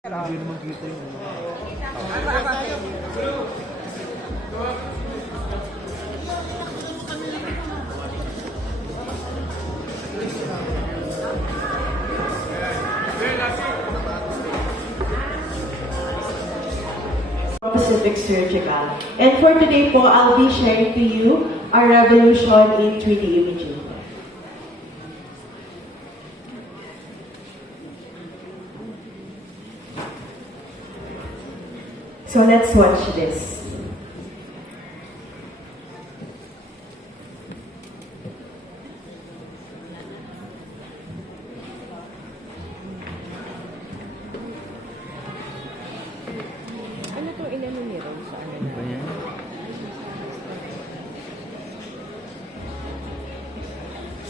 Hindi naman kita yung Pacific Surgical. And for today po, I'll be sharing to you our revolution in 3D imaging. So let's watch this. Ano itong inano ni Ron sa ano na?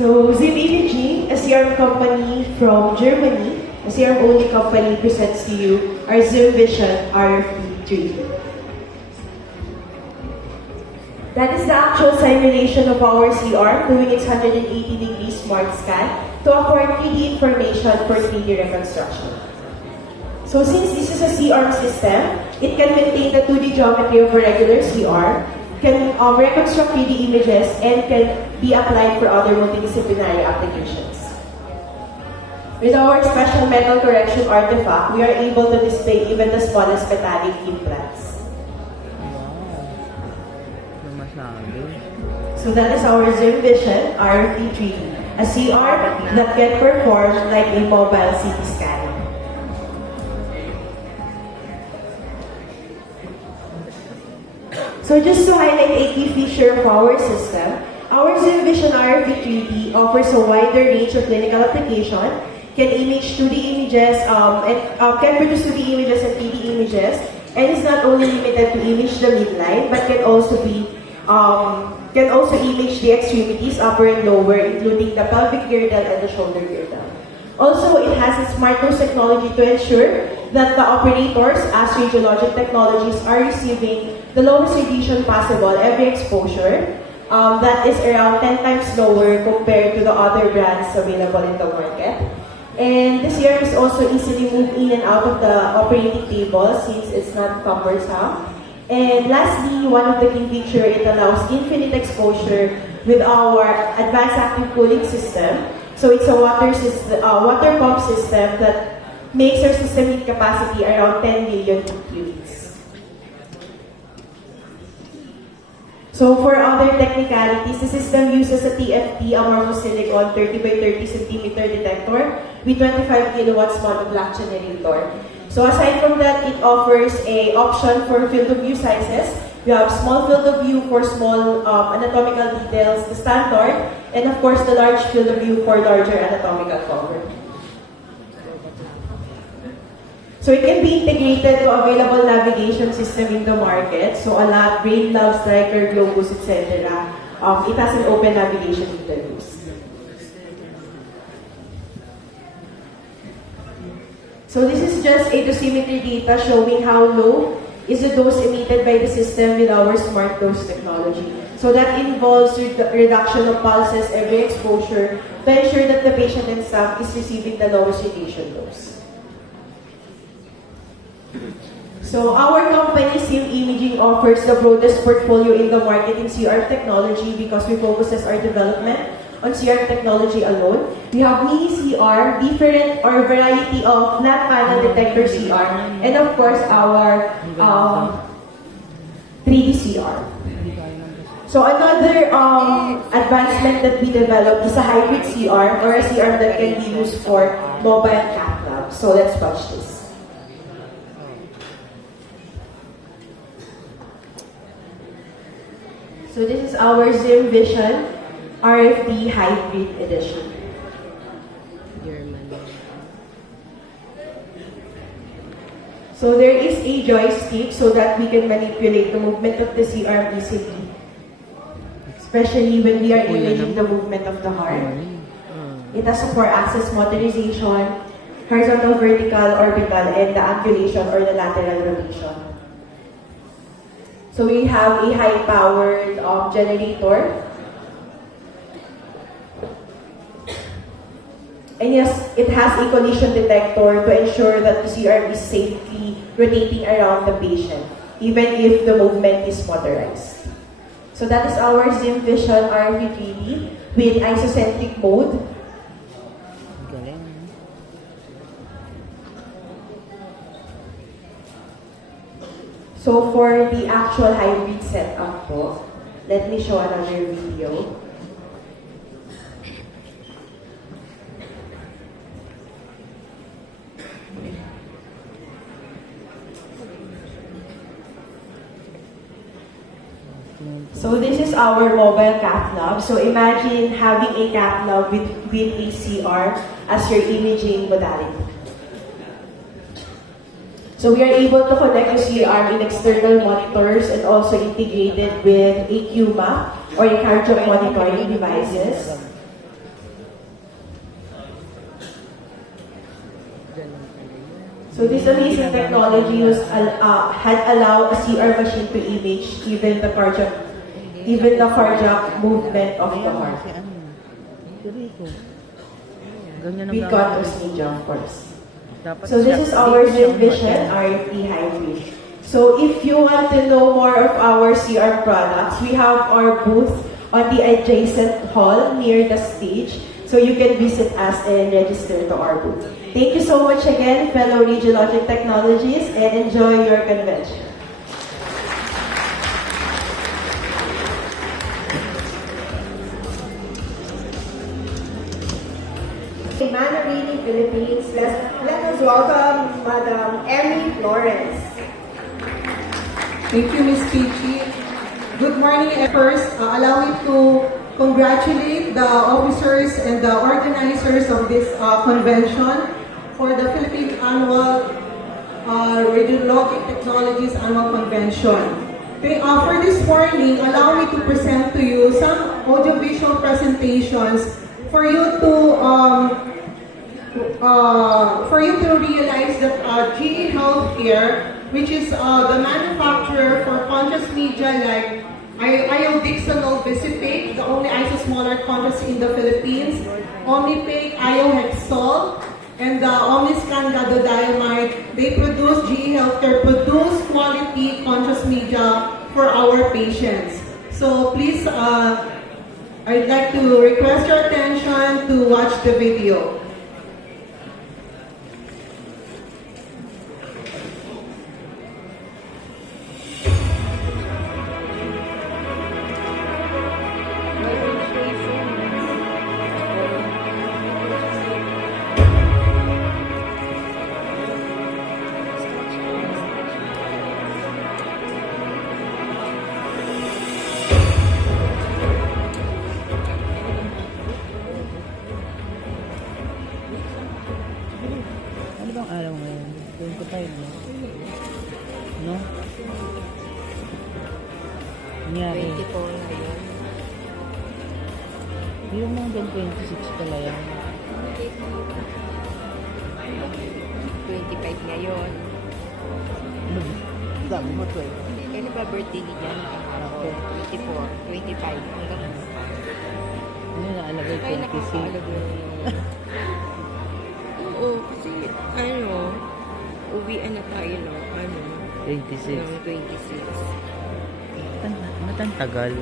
So Zim Imaging, a CRM company from Germany, a CRM-only company, presents to you our Zoom Vision RFP3. That is the actual simulation of our CR doing its 180-degree smart scan to acquire 3D information for 3D reconstruction. So since this is a CR system, it can maintain the 2D geometry of a regular CR, can reconstruct 3D images, and can be applied for other multidisciplinary applications. With our special metal correction artifact, we are able to display even the smallest metallic implants. So that is our Zoom Vision RFP3, a CR that can perform like a mobile CT scan. So just to highlight a key feature of our system, our Zoom Vision RFP3D offers a wider range of clinical application, can image 2D images, can produce 2D images and 3D images, and is not only limited to image the midline, but can also image the extremities, upper and lower, including the pelvic girdle and the shoulder girdle. Also, it has a smart nose technology to ensure that the operators, as radiologic technologies, are receiving the lowest radiation possible every exposure. That is around 10 times lower compared to the other brands available in the market. And this here is also easily moved in and out of the operating table since it's not cumbersome. And lastly, one of the key features, it allows infinite exposure with our advanced active cooling system. So it's a water pump system that makes our system heat capacity around 10 million cubics. So for other technicalities, the system uses a TFT amorphous silicon 30 by 30 centimeter detector with 25 kilowatts monoblock generator. So aside from that, it offers a option for field of view sizes. We have small field of view for small anatomical details, the standard, and of course the large field of view for larger anatomical cover. So it can be integrated to available navigation system in the market. So a lot, Brain Lab, Striker, Globus, etc. It has an open navigation interface. So this is just a dosimetry data showing how low is the dose emitted by the system with our smart dose technology. So that involves reduction of pulses every exposure to ensure that the patient and staff is receiving the lowest radiation dose. So our company, Sim Imaging, offers the broadest portfolio in the market in CR technology because we focus our development on CR technology alone. We have mini CR, different or variety of flat panel detector CR, and of course our 3D CR. So another advancement that we developed is a hybrid CR or a CR that can be used for mobile cath lab. So let's watch this. So this is our Zoom Vision RFD Hybrid Edition. So there is a joystick so that we can manipulate the movement of the CR easily, especially when we are imaging the movement of the heart. It has a 4-axis motorization, horizontal, vertical, orbital, and the angulation or the lateral rotation. So we have a high-powered generator. And yes, it has a collision detector to ensure that the CR is safely rotating around the patient, even if the movement is motorized. So that is our Zim Vision RFE 3D with isocentric mode. Galing. So for the actual hybrid setup po, let me show another video. So this is our mobile cath lab. So imagine having a cath lab with a CR as your imaging modality. So we are able to connect the CR in external monitors and also integrated with a QMA or a cardiac monitoring devices. So this amazing technology had allowed a CR machine to image even the cardiac movement of the heart. With contrast media, of course. So this is our Zim Vision RFE hybrid. So if you want to know more of our CR products, we have our booth on the adjacent hall near the stage. So you can visit us and register to our booth. Thank you so much again, fellow Radiologic Technologies, and enjoy your convention. Mandarin, Philippines. Let us welcome Madam Emmy Florence. Thank you, Ms. Pichi. Good morning. First, allow me to congratulate the officers and the organizers of this convention for the Philippine Annual Radiologic Technologies Annual Convention. For this morning, allow me to present to you some audiovisual presentations for you to realize that GE Healthcare, which is the manufacturer for contrast media like iodixonal visipate, the only isosmolar contrast in the Philippines, Omnipake, Iohexol, and the Omniscan gadodiamide, GE Healthcare produce quality contrast media for our patients. So please, I'd like to request your attention to watch the video. Ano bang araw ngayon? 25 na. No? Nangyari. 24 ngayon. Yung mga 26 pala yan. 25 ngayon. Sabi mo 12. Kailan ba birthday ni Jan? Ako. 24, 25. Hanggang Ano nakalagay? ay 26. nakakalagay. Oo, kasi uwian na tayo ng 26. ng 26. Matantagal.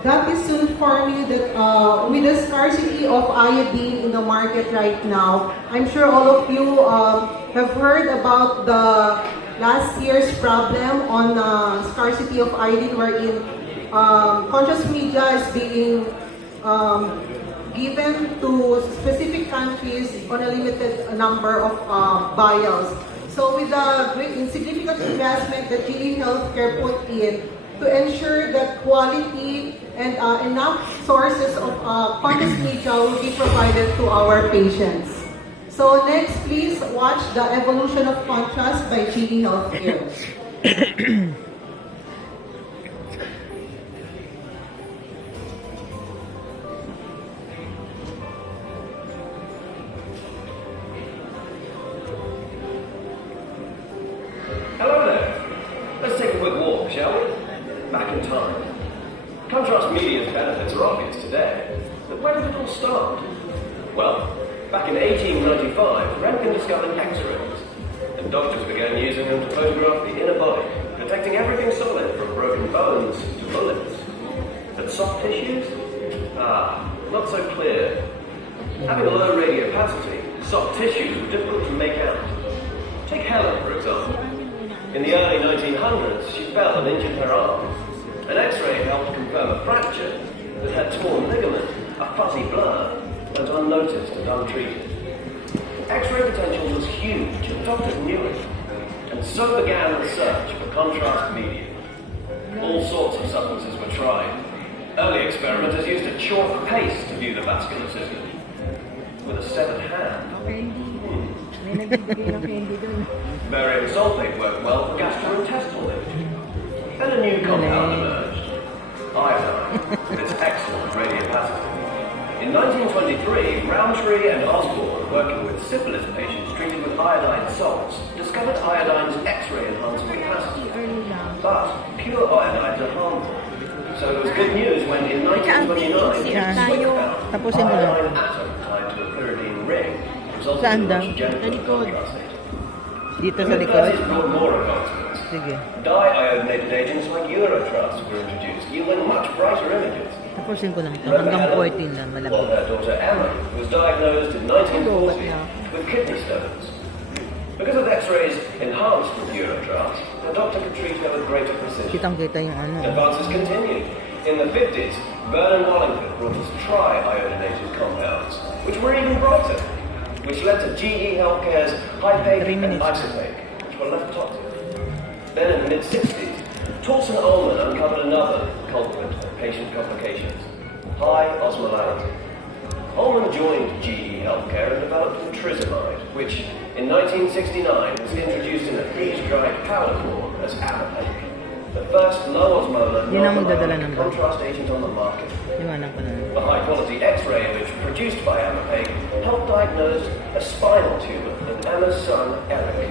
That is to inform you that with the scarcity of iodine in the market right now, I'm sure all of you have heard about the last year's problem on scarcity of iodine, wherein contrast media is being given to specific countries on a limited number of vials. So with the great insignificant investment that GE Healthcare put in to ensure that quality and enough sources of conscious media will be provided to our patients. So next, please watch the evolution of contrast by GE Healthcare. Hello there. Let's take a quick walk, shall we? Back in time. Contrast media's benefits are obvious today, but where did it all start? Well, back in 1895, Röntgen discovered X-rays, and doctors began using them to photograph the inner body, detecting everything solid from broken bones to bullets. But soft tissues? Not so clear. Having a low radiopacity, soft tissues were difficult to make out. Take Helen, for example. In the early 1900s, she fell and injured her arm. An X-ray helped confirm a fracture that had torn ligament, a fuzzy blur, went unnoticed and untreated. X-ray potential was huge, and doctors knew it. And so began the search for contrast media. All sorts of substances were tried. Early experimenters used a chalk paste to view the vascular system. With a severed hand. Barium sulfate worked well for gastrointestinal imaging. Then a new compound emerged, iodine, with its excellent radiopacity. In 1923, Roundtree and Osborne, working with syphilis patients treated with iodine salts, discovered iodine's X-ray enhancing capacity. But pure iodides are harmful. So it was good news when in 1929, Swick found iodine atom tied to a pyridine ring, resulting in much gentler contrast agent. Dito sa The likod. mid-30s brought more advancements. Sige. Dye-iodinated agents like Eurotrust were introduced, yielding much brighter images. Tapusin ko lang ito. Remember Hanggang Helen? 14 lang. Well, Malapit. her daughter Emma was diagnosed in 1940 with kidney stones. Because of X-rays enhanced with Eurotrust, the doctor could treat her with greater precision. Kitang-kita yung ano. Advances continued. In the 50s, Vernon Wallingford brought us tri-iodinated compounds, which were even brighter, which led to GE Healthcare's Hypake 3 and minutes. Isopake, which were left toxic. Then in the mid-60s, Torsten Ullman uncovered another culprit of patient complications, high osmolality. Ullman joined GE Healthcare and developed trizimide, which in 1969 was introduced in a freeze-dried powder form as Amapake, the first low-osmolar Yun ang magdadala non-ionic ng bag. contrast agent on the market. Iwanan ko na. The high-quality X-ray image produced by Amapake helped diagnose a spinal tumor in Emma's son, Eric.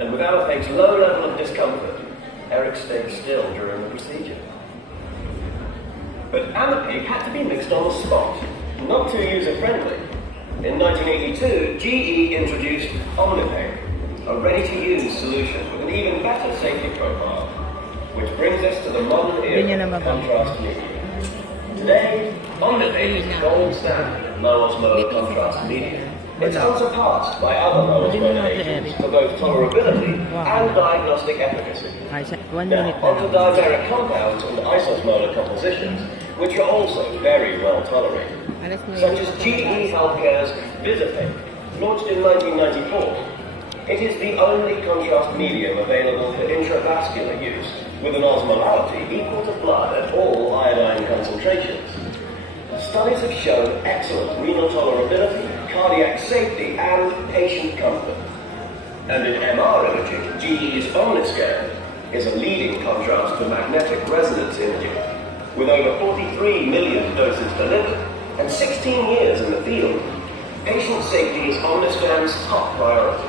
And with Amapake's low level of discomfort, Eric stayed still during the procedure. But Amapake had to be mixed on the spot, not too user-friendly. In 1982, GE introduced Omnipake, a ready-to-use solution with an even better safety profile, which brings us to the modern era Ganyan of naman ba? contrast media. Today, Omnipake is the gold standard in low-osmolar contrast media. It's unsurpassed by other low-osmolar agents for both tolerability and diagnostic efficacy. Ay, 1 Now, minute na onto lang. dimeric compounds and isosmolar compositions, which are also very well tolerated, Alas 9. such as GE Healthcare's Visipake, launched in 1994. It is the only contrast medium available for intravascular use, with an osmolality equal to blood at all iodine concentrations. Studies have shown excellent renal tolerability, cardiac safety, and patient comfort. And in MR imaging, GE's Omniscan is a leading contrast to magnetic resonance imaging, with over 43 million doses delivered and 16 years in the field. Patient safety is Omniscan's top priority.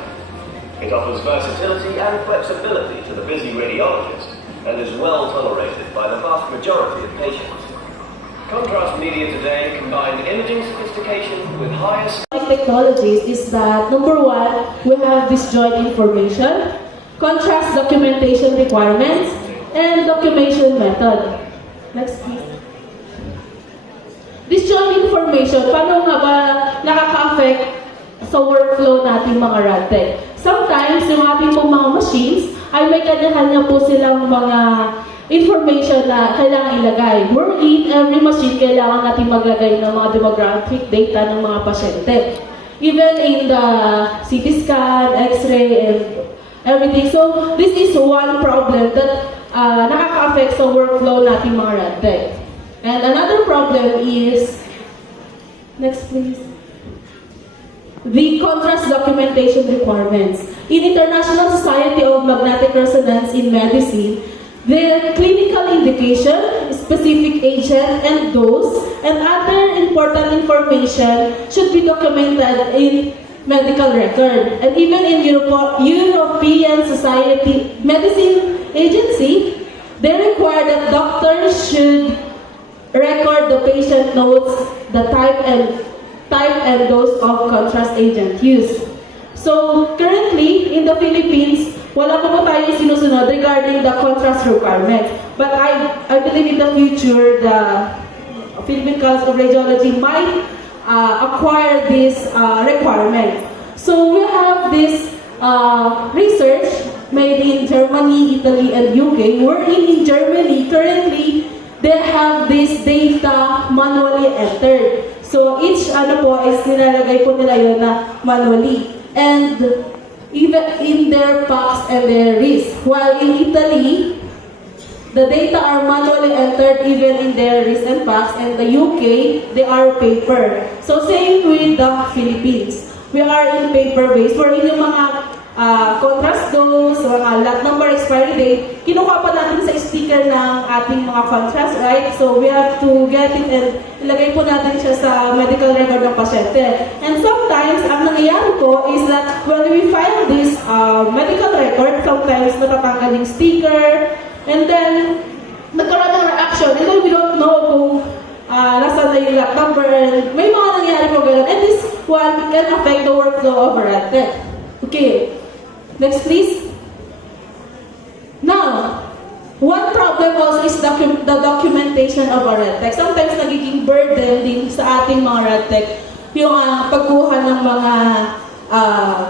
It offers versatility and flexibility to the busy radiologist and is well tolerated by the vast majority of patients. Contrast media today combine imaging sophistication with highest Technologies is that number one, we have disjoint information, contrast documentation requirements, and documentation method. Next please. Disjoint information, paano nga ba nakaka-affect sa workflow natin mga radtech? Sometimes, yung ating pong mga machines ay may kanya-kanya po silang mga information na kailangan ilagay. Wherein, every machine kailangan natin maglagay ng mga demographic data ng mga pasyente. even in the CT scan, X-ray, and everything. So this is one problem that nakaka-affect sa workflow natin mga RadTech. And another problem is, next please, the contrast documentation requirements. In International Society of Magnetic Resonance in Medicine, the clinical indication, specific agent, and dose, and other important information should be documented in medical record. And even in European Society Medicine Agency, they require that doctors should record the patient notes, the type and dose of contrast agent used. So currently in the Philippines, wala pa po tayo sinusunod regarding the contrast requirements. But I believe in the future, the Philippine College of Radiology might acquire this requirement. So we have this research made in Germany, Italy, and UK. Wherein in Germany, currently, they have this data manually entered. So each is nilalagay po nila yun na manually. And even in their PACS and their RIS. While in Italy, the data are manually entered even in their RIS and PACS, and the UK, they are paper. So same with the Philippines. We are in paper-based, wherein yung mga contrast dose, mga lot number, expiry date, kinukuha pa natin sa sticker ng ating mga contrast, right? So we have to get it and ilagay po natin siya sa medical record ng pasyente. And sometimes, ang nangyayari po is that when we file this medical record, sometimes natatanggal yung sticker, and then nagkaroon ng reaction, and then we don't know kung nasa na yung lot number, and may mga nangyayari po ganun. And this one can affect the workflow of a RadTech. Okay. Next, please. Now, one problem also is the documentation of a RadTech. Sometimes nagiging burden din sa ating mga RadTech yung pagkuha ng mga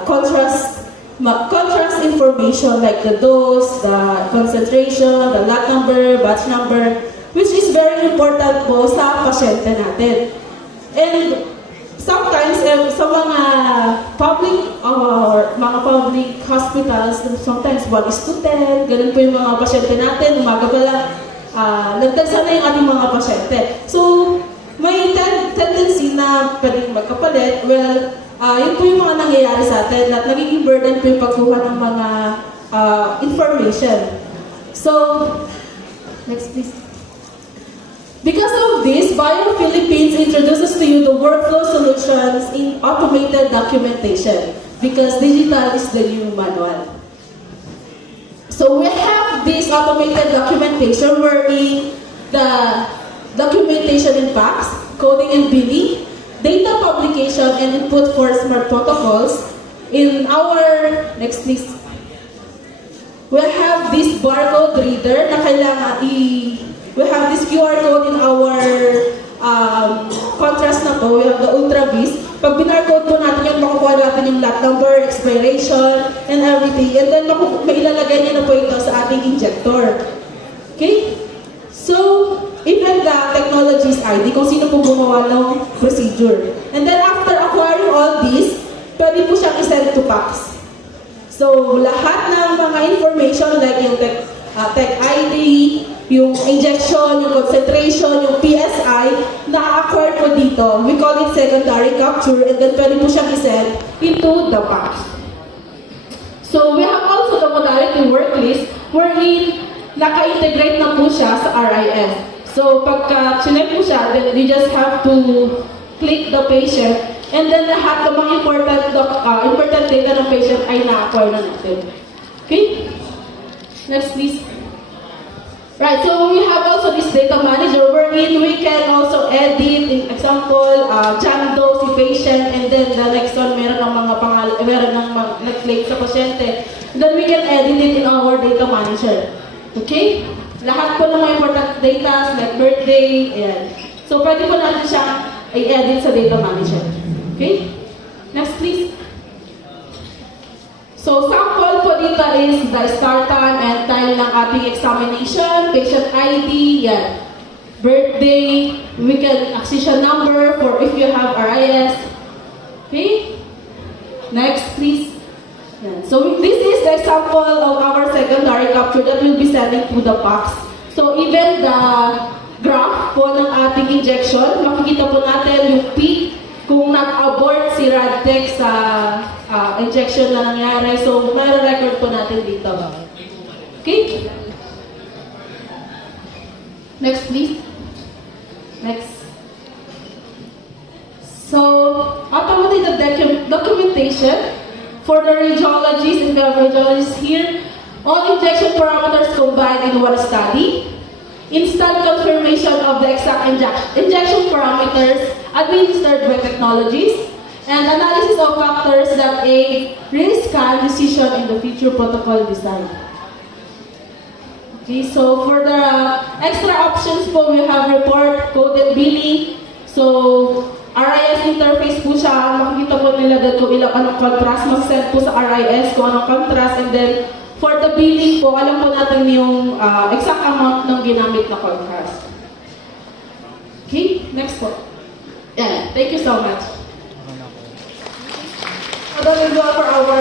contrast information like the dose, the concentration, the lot number, batch number, which is very important po sa pasyente natin. And sometimes, sa mga public hospitals, sometimes 1:10, ganun po yung mga pasyente natin, umaga pa lang, nagtagsa na yung ating mga pasyente. So, may tendency na pwedeng magkapalit. Well, yun po yung mga nangyayari sa atin, at nagiging burden po yung pagkuha ng mga information. So, next please. Because of this, Bio Philippines introduces to you the workflow solutions in automated documentation, because digital is the new manual. So we have this automated documentation wherein the documentation in PACS, coding and billing, data publication and input for smart protocols. In our, next please, we have this barcode reader na kailangan we have this QR code in our contrast na to. We have the UltraVis. Pag binarcode po natin yung makukuha natin yung lot number, expiration, and everything. And then mailalagay niya na po ito sa ating injector. Okay? So, even the technology's ID, kung sino po gumawa ng procedure. And then after acquiring all this, pwede po siyang isend to PACS. So, lahat ng mga information like yung tech ID, yung injection, yung concentration, yung PSI, na-acquire po dito. We call it secondary capture, and then pwede po siyang isend into the PACS. So, we have also the modality worklist, wherein naka-integrate na po siya sa RIS. So, pagka chinek po siya, then you just have to click the patient, and then lahat ng mga important data ng patient ay na-acquire na natin. Okay? Next, please. Right, so we have also this data manager wherein we can also edit, in example, jam dose si patient, and then the next one meron ng mga nag-claim sa pasyente. Then we can edit it in our data manager. Okay? Lahat po ng mga important data like birthday, ayan. So pwede po natin siyang i-edit sa data manager. Okay? Next please. So, sample po dito is the start time and time ng ating examination, patient ID, yan. Birthday, we can accession number for if you have RIS. Okay? Next, please. Yan. So this is the example of our secondary capture that will be sending to the PACS. So even the graph po ng ating injection, makikita po natin yung peak kung nag-abort si Radtech sa injection na nangyari. So may-record po natin dito. Okay? Next, please. Next. So, automated documentation for the radiologists and the radiologists here. All injection parameters combined in one study. Instant confirmation of the exact injection parameters administered by technologies. And analysis of factors that aid risk-scan decision in the future protocol design. Okay, so for the extra options po, we have report, code, and billing. So, RIS interface po siya. Makikita po nila doon kung ilang anong contrast. Mag-send po sa RIS kung anong contrast. And then, for the billing po, alam po natin yung exact amount ng ginamit na contrast. Okay, next po. Yeah, thank you so much. So that will go for our